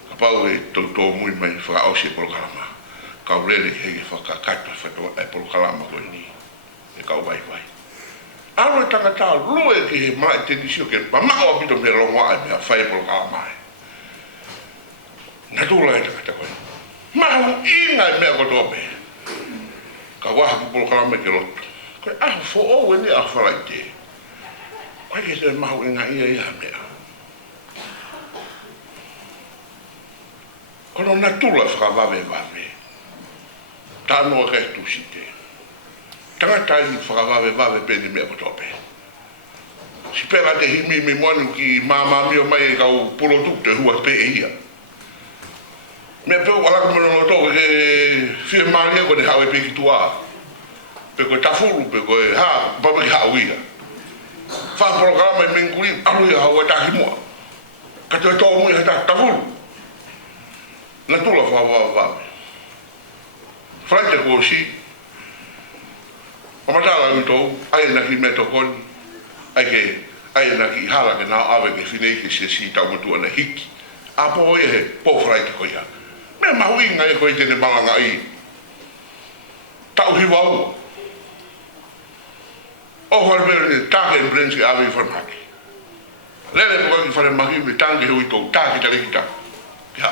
Ka pau e tau mui mai whaka ausi e polo kalama. Ka urele ke hege whakakata whato e polo kalama koe ni, e kau vai. Aro e tangata lue ke he mai tenisio ke mamao apito me rongoa e mea whai polo kalama e. Natula e tangata koe. Mahu inga e mea kotope. Ka waha ki polo kalama ke lotu. Koe ahu fo o weni ahu whalai te. Koe ke te mahu inga ia mea. Kono natula whakawave. Tānoa kai tusi te. Tangata ini whakawave pēni mea kotope. Si pēra te himi mi moanu ki māmami o mai e kau pulo tuk te hua pe e ia. Me pe wala ko no to ke fi maria ko de hawe pe ki tua pe ko tafuru pe ko ha pa pa ha uia fa programa e menguli alu ya hawa ta himo ka to mo ya ta tavulu na tula va frente ko si Amatala mito ai na ki meto kon ai na ki hala ke na ave ke fine ke si ta mo tu na hiki apo e po frente ko ya me ma hui ngai ko te balanga ai tau hi wau o horbe ta ke brensi ave formaki lele ko ki fare magi mi tangi hui to ta ki tale kita ya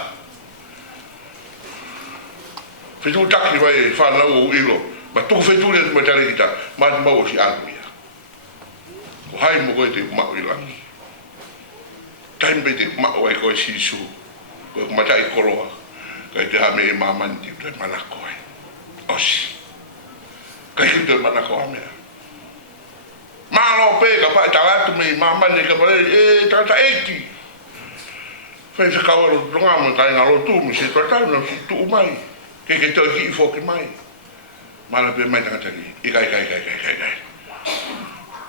fitu takki vai fa na o ilo ma tu fitu le ma tale kita ma o si agua o hai mo ko te ma o ila taimbe te ma o ai ko si su ko ma tai koroa ka te ha me mama ndi te mana ko ai osi ka te mana ko ame malo pe ka pa tala tu me mama ne ka pare e ta eki fe se ka lo longa mo ka ngalo tu mi se ta no tu mai ke to ki fo ke mai mala pe mai ta ki kai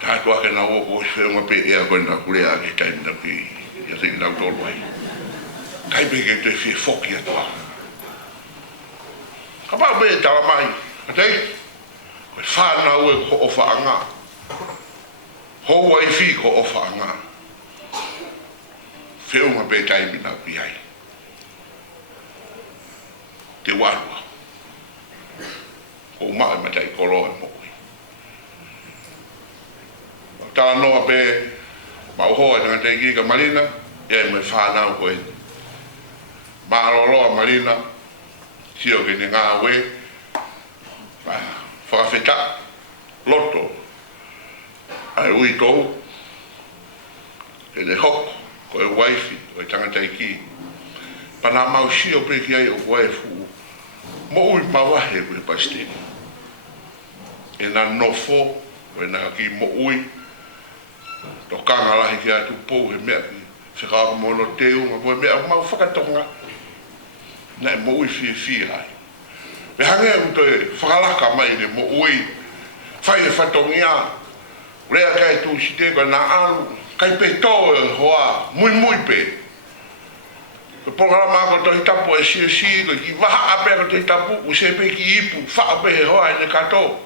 ta to ke na o se mo pe e ko na kule a ke ta na ki ya se na to lo ai kai pe ke te fi fo ki to ka ba be ta mai atai ko fa na o ko o fa nga ho wai fi ko o fa nga fe o ma pe tai mi na pi ai te warua o maa matai koroa mo tala noa pe ma uhoa tanga te ki ka marina e me whanau ko e ma roloa marina tio ke ne ngā we whakawheta loto ai ui kou e ne hoko ko e waifi o e tanga te ki pana mau si o preki ai o waifu mo ui mawahe ko e pasteni e na nofo o e na ki mo ui to kanga lahi ki atu pou he mea ki whikaka mono teu ma po e mea mau whakatonga na e mo ui fie hai me hange e uto e whakalaka mai ne mo ui whai e whatongia rea kai tu si te na alu kai pe tō e hoa mui pe ko programa ko to tapu e si ko ki vaha ape ko to tapu u se pe ki ipu fa ape he hoa ne kato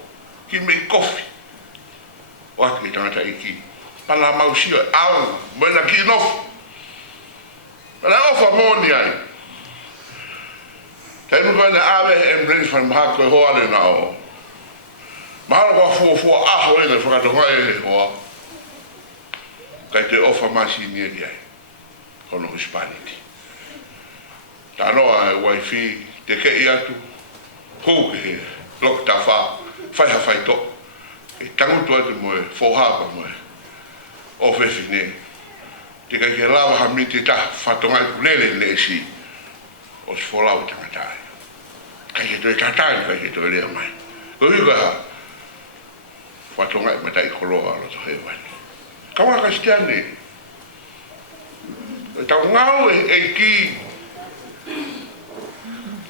ki me kofi o aki tangata iki pala mausi au mo na ki no pala ofa moni ai tai mo na ave embrace from ha ko hoa le na o ma ko fo a ho e fa to e ho kai te ofa masini ai kono hispaniti ta noa e waifi te ke i atu hou ke lok ta fai ha fai to e tangutu atu moe fohapa moe o fefine te kai ke lawa ha miti ta fatongai kulele le si o si folau tangatai kai ke toi tatai kai ke toi lea mai ko higa ha fatongai mata i koloa alo to hewani kawa kastiane e tau ngau e ki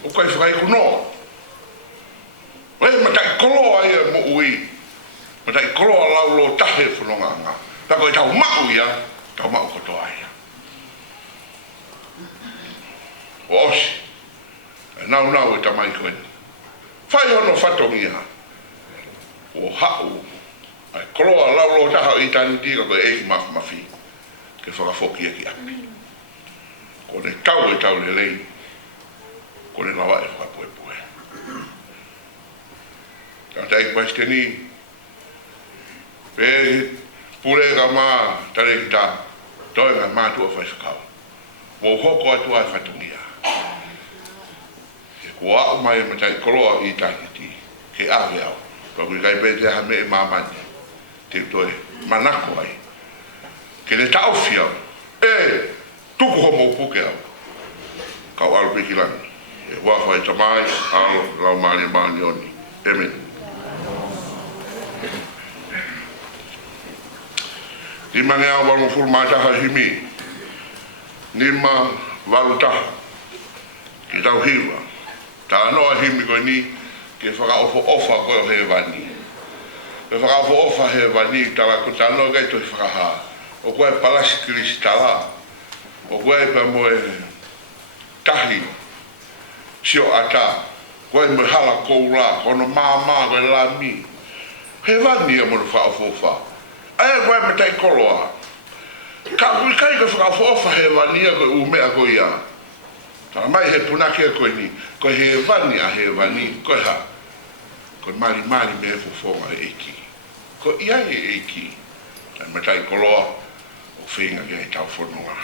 o kai whakai kuno wei matai koloa ia mo ui matai koloa lau lo tahe whanonga ngā tako e tau mau ia tau mau kotoa ia o osi e nau e tamai koe whai hono whatongia o hau ai koloa lau lo taha i tani tika koe eki mafi ke whakafokia ki api ko ne tau e tau le lei ko le lawa e whakapoe tata i pasteni pe pule ka ma tare ki ta toi nga ma tu o whaifakau wo hoko atu ai whatungia ke kua o mai e matai koloa i tani ti ke awe au pa kui kai pe te hame e mamani te toi manako ai ke le tau fiau tuku homo puke au kau alu pikilani e wafa e tamai alo lau mani oni amen di mange au walu fulu mataha himi nima walu taha ki tau hiwa ta anoa himi koe ni ke whaka ofa koe o he wani e whakawhoofa he wani tala ko tano gai to whakaha. O koe palasi kirisi tala. O koe pa moe tahi. Sio ata. Koe me hala koura. Kono maa koe la mi. He wani e mo whakawhofa. Aia koe me tai koloa. Ka kui kai ko whakawhofa he wani e koe umea koe ia. Tana mai he punake e koe ni. Koe he wani a he wani. Koe ha. Koe mari me he fofonga e eki. Ko ia e eki. Tana matai koloa. O whenga ia e tau whanua.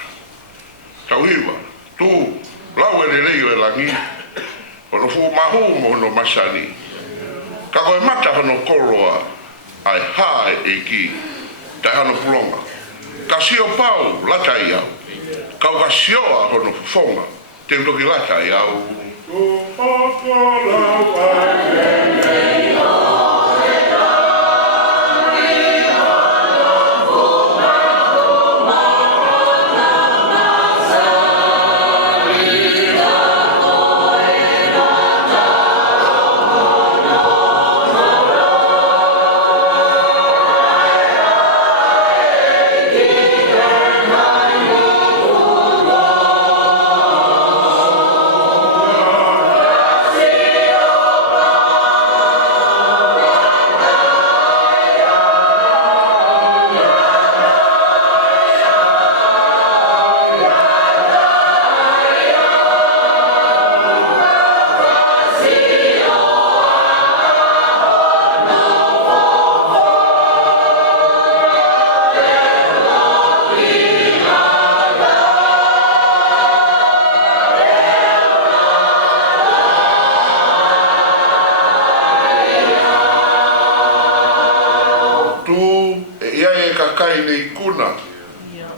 Tau iwa. Tu. Lau e rei o e langi. Kono fu mahu mo no masani. Ka koe mata hano koloa. Ai ha e eki. Tai hano pulonga. Ka sio pau lata i au. Kau ka sioa hono fofonga. Te utoki lata i au.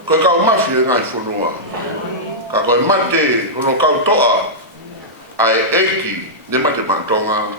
Koe kau mafi e ngai whanua. Ka koe mate hono kau toa ai eki ne mate mantonga.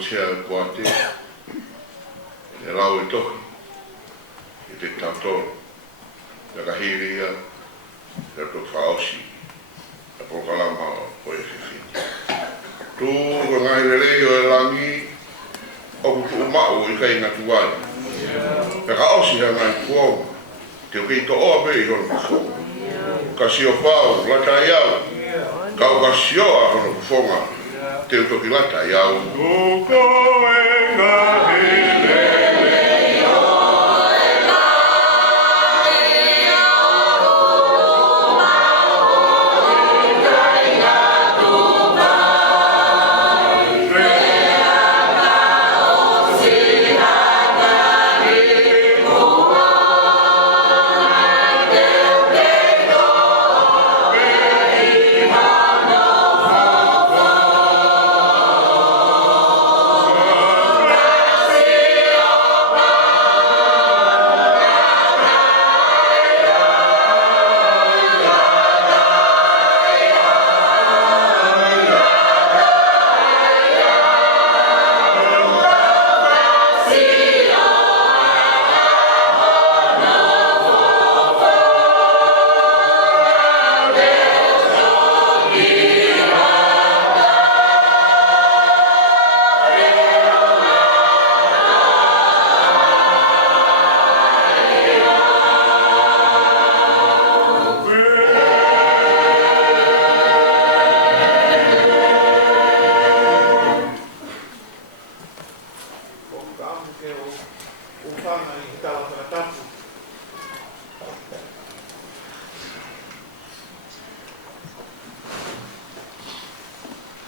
Sia kuate e lau e tohi e te tautoro e ka hiria e to whaosi e pokalama o e whiwhiti tu ko ngai lelei o e langi o kutu umau i kai ngatu wai e ka osi ha ngai kuonga te uki to oa pe i hono kufonga ka sio pau lata iau kau ka sioa hono kufonga te utoki lata iau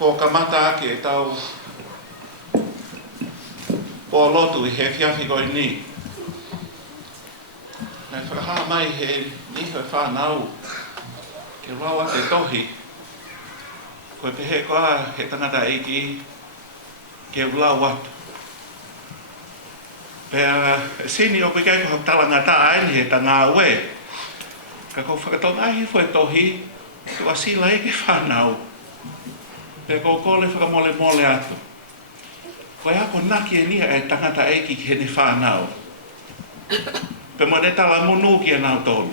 ko kamata ake e tau o lotu I he fiafi koi ni. Nai whakaha mai he niho e whanau ke rawa te tohi. Koe pehe koa he tangata eiki ke ulau watu. Pea sini o koe kai ko talanga ta aini he tanga ue. Ka ko whakatonga hi fwe tohi, tu asila eke whanau. Pea ko kole whakamole mole atu. Koe ako naki e nia e tangata eiki ki he ni whanau. Pe mo ne tala munu ki e nau tolu.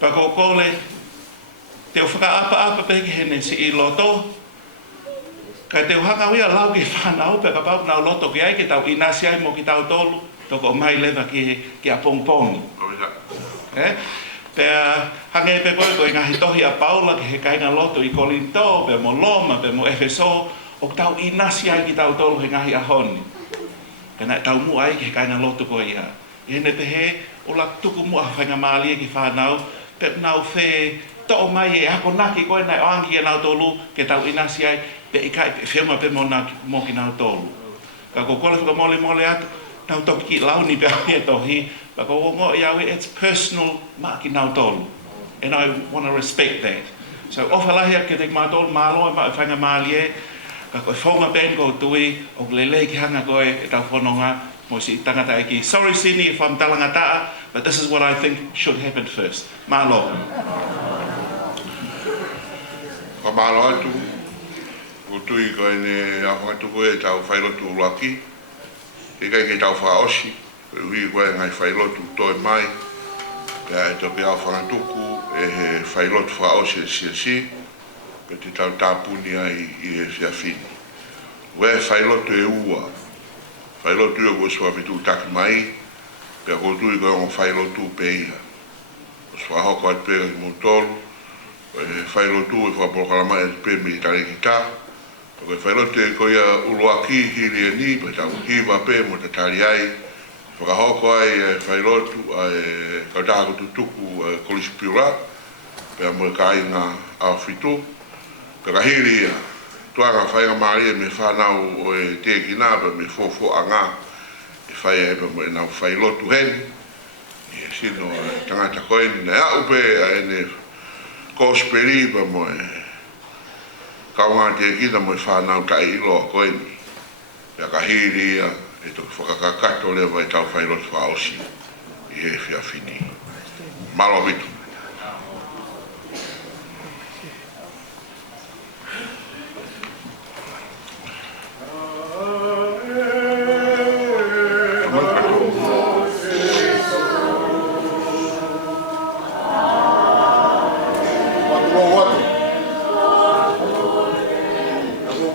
Pa ko kole te o whakaapa pe ki he ne si I loto. Kai te uhanga wia lau ki whanau pe ka pau nau loto ki ai ki tau inasi ai mo ki tau tolu. Toko mai lewa ki a pongpongi. Pea hange pe koe koe ngahi tohi a paula ki he kainga loto I Kolinto, pe mo Loma, pe mo Efeso. O tau inasi ai ki tau tolu he ngahi a honi. Kena tau mua ai ki he kainga loto koe ia. I hene te he, o la tuku mua whainga maalia ki whanau, pe nau whe to'o mai e hako naki koe nai oangi e nau tolu, ke tau inasi ai, pe I kai pe whiunga pe mo ki nau tolu. Ka ko kole whaka mole atu, tau toki ki launi pe ai e tohi, pa ko wongo I awe, it's personal ma ki nau tolu. And I want to respect that. So ofalahi ke te mātolu māloa, ma whainga maalia, ka koe whonga ben ko tui, o lele ki hanga koe e tau whanonga, mo si tangata eki. Sorry Sini if I'm talanga taa, but this is what I think should happen first. Mālo. Ka mālo atu, o tui koe ne ahonga koe e tau whailotu uruaki, e kai ke tau whaosi, koe hui koe ngai whailotu toi mai, ka e toke au whangatuku, e he whailotu whaosi e si, pe te tau tāpuni ai I he whiawhini. Ue whailotu e ua, whailotu e koe sua pitu taki mai, pe a koutui koe o whailotu pe ia. O sua hoko at pega ki moutolu, whailotu e whapolokala mai at pe mi tare ki tā, koe whailotu e koe a uruaki hiri e ni, pe tau hiwa pe mo te tari ai, whakahoko ai whailotu ai kautako tutuku kolisi piura, pe a moe ka inga a whitu, pe ka hiri ia, tuanga whainga maria me whanau o e te ki nā, pe me fofo a ngā, e whai e pe mo e nau whailotu heni, e sino tangata koeni, ne a upe a ene kosperi pe mo e kaunga te ki na mo e whanau ta I loa koeni, pe ka hiri ia, e toki whakakakato lewa e tau whailotu whaosi, I he whiawhini. Malo vitu.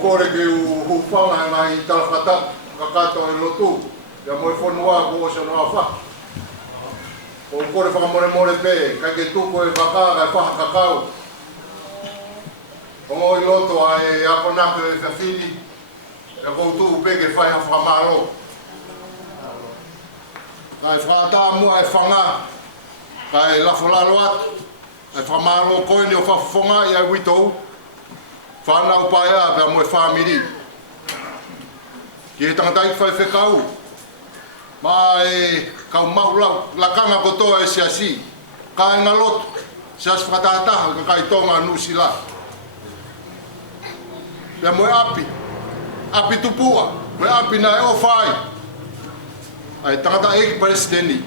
Kore ke u whanga mai talawhata kakato e lotu, ia moe whanua ko o se noa wha. O kore whakamore pe, kai ke tuko e whaka, kai whaha kakao. O ngoi loto a e apanaka e whiawhini, ia koutu pe ke whaiha whakamaro. Kai whakata mua e whanga, kai lafolalo atu, kai whakamaro koe ni o whawhonga ia witou. Whanau paea pia moe whamiri. Ki he tangatai whai whekau. Ma e kau maulau, lakanga kotoa e siasi. Ka e ngalotu, sias whakatataha, ka kai tonga nusi la. Pia moe api tupua, moe api na e o whai. Ai tangata eki presidenti,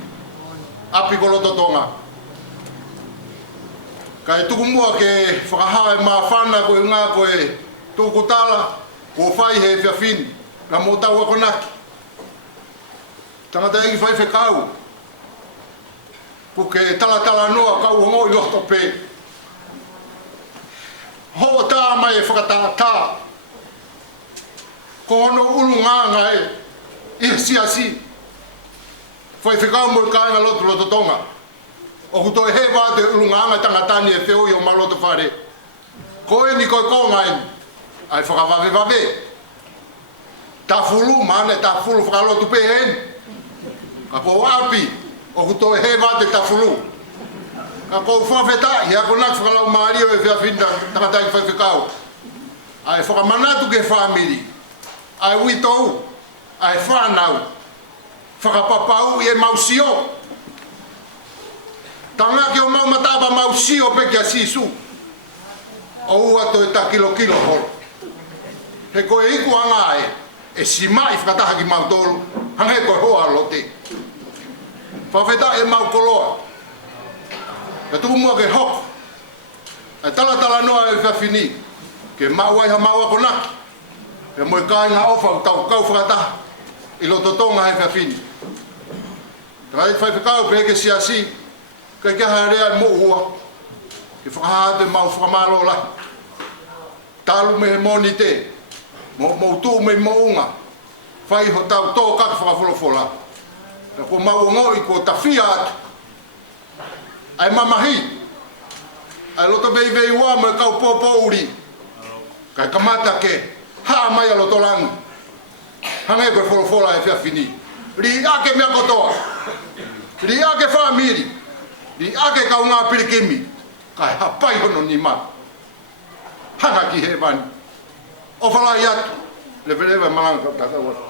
api koloto tonga. Kai tuku mua ke whakahae maa whana koe ngā koe tuku tala ko whai he whiawhini na mō tau ako naki. Tangata eki whai whekau. Ko ke tala noa kau hongo I loto pe. Ho tā mai e whakatā. Ko hono ulu nganga e siasi. Whai whekau mo I kāinga loto tonga. O kuto e he wāte urunganga tangatani e whio I o maloto whare. Koe ni koe kongai, ai whakawawe. Tā fulu, mane tā fulu whakalotu pe hen. Ka po api, o kuto e he wāte tā fulu. Ka kou whawheta, I ako nak whakalau maario e whiawhinda tangatai whaiwhekau. ai whakamanatu ke whamiri, ai witou, ai whanau, whakapapau i e mausio. Tanga ki o mau mataba mausio pe kia sisu, o ua to e ta kilo holo. He koe iku anga e si mai whakataha ki mau tolu, hange koe hoa lote. Whawheta e mau koloa, ka tuku mua ke hoko, ai tala noa e whawhini, ke mau ai ha mau ako naki, ke moe kai ngā ofa u tau kau whakataha, i loto tonga he whawhini. Rai whaiwhikau pe ke siasi, kai kia harea e mo hua, ke whakahate mau whakamalo lahi. Talu me he moni te, mo tu me mo unga, whai ho tau tō kaki whakawholofola. Ka ko mau ngoi ko tawhia atu. Ai mamahi, ai loto vei ua me kau popo uri. Kai kamata ke, haa mai a loto langi. Hange koe wholofola e whiawhini. Ri ake mea kotoa, ri ake whamiri, ri ake kau ngā pirikimi. Kai hapai hono ni ma. Hanga ki he vani. O whalai atu, lewe malanga kau tātau atu.